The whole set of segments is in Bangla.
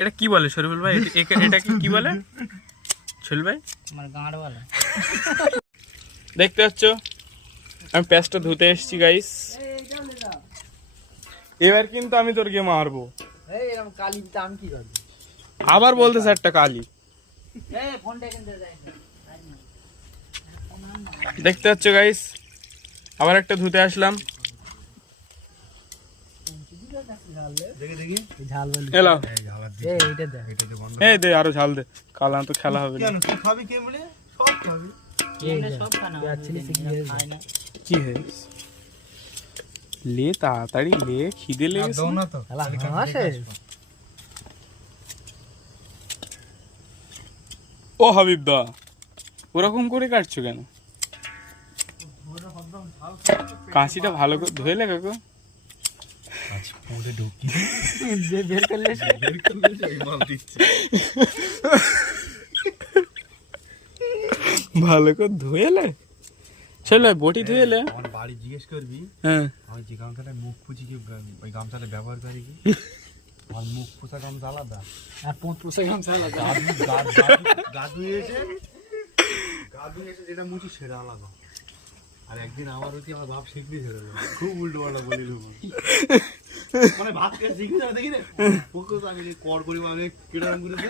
এটা কি বলে শরীফুল ভাই? এটাকে কি বলে শরীফুল ভাই? আমার গাঁড় বলে। দেখতে পাচ্ছ আমি প্যাঁচটা ধুতে এসেছি গাইস। এবার কিন্তু আমি তোর গিয়ে মারবো। এরকম কালি দিতে আমি কি করবো? আবার বলতেছে একটা কালি। দেখতে পাচ্ছ গাইস আবার একটা ধুতে আসলাম। এলাও এই দে আরো ঝাল দে, কালা তো খেলা হবে না। কি হয়েছে? লে তাড়াতাড়ি লে, খিদে লেগেছে। ও হাবিব দা ওরকম করে কাটছো কেন? কাঁচিটা ভালো করে ধুয়ে লে কাকু। ভালো করে ধুয়ে লে চলে বটি ধুয়ে লে। আমার বাড়ি জিজ্ঞেস করবি, হ্যাঁ আমি যে গামছাটা মুখ পুছি কি ওই গামছাটা ব্যবহার করি কি? আমার মুখ পোষা গামছা আলাদা আর পোঁত পোষা গামছা আলাদা। গা ধুয়ে এসে যেটা মুছি সেটা আলাদা। আর একদিন আমার হচ্ছে আমার বাপ শিখবি ছেড়ে দেবে, খুব উল্টো পাল্টা বলি মানে ভাত খেয়ে শিখবি না দেখি রে আমি কর করি মানে কিরকম করেছে।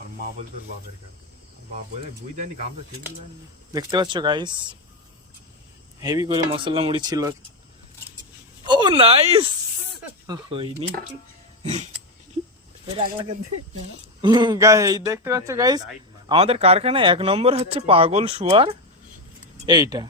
আর মা বলতো বাপের কাছে, বাপ বলে বুঝ দেয়নি গামছা শিখবি না। দেখতে পাচ্ছ গাইস হেভি করে মশলা মুড়ি ছিল। ও নাইস হয়নি গাইস। দেখতে পাচ্ছ গাইস আমাদের কারখানায় 1 নম্বর হচ্ছে পাগল শুয়ার এইটা।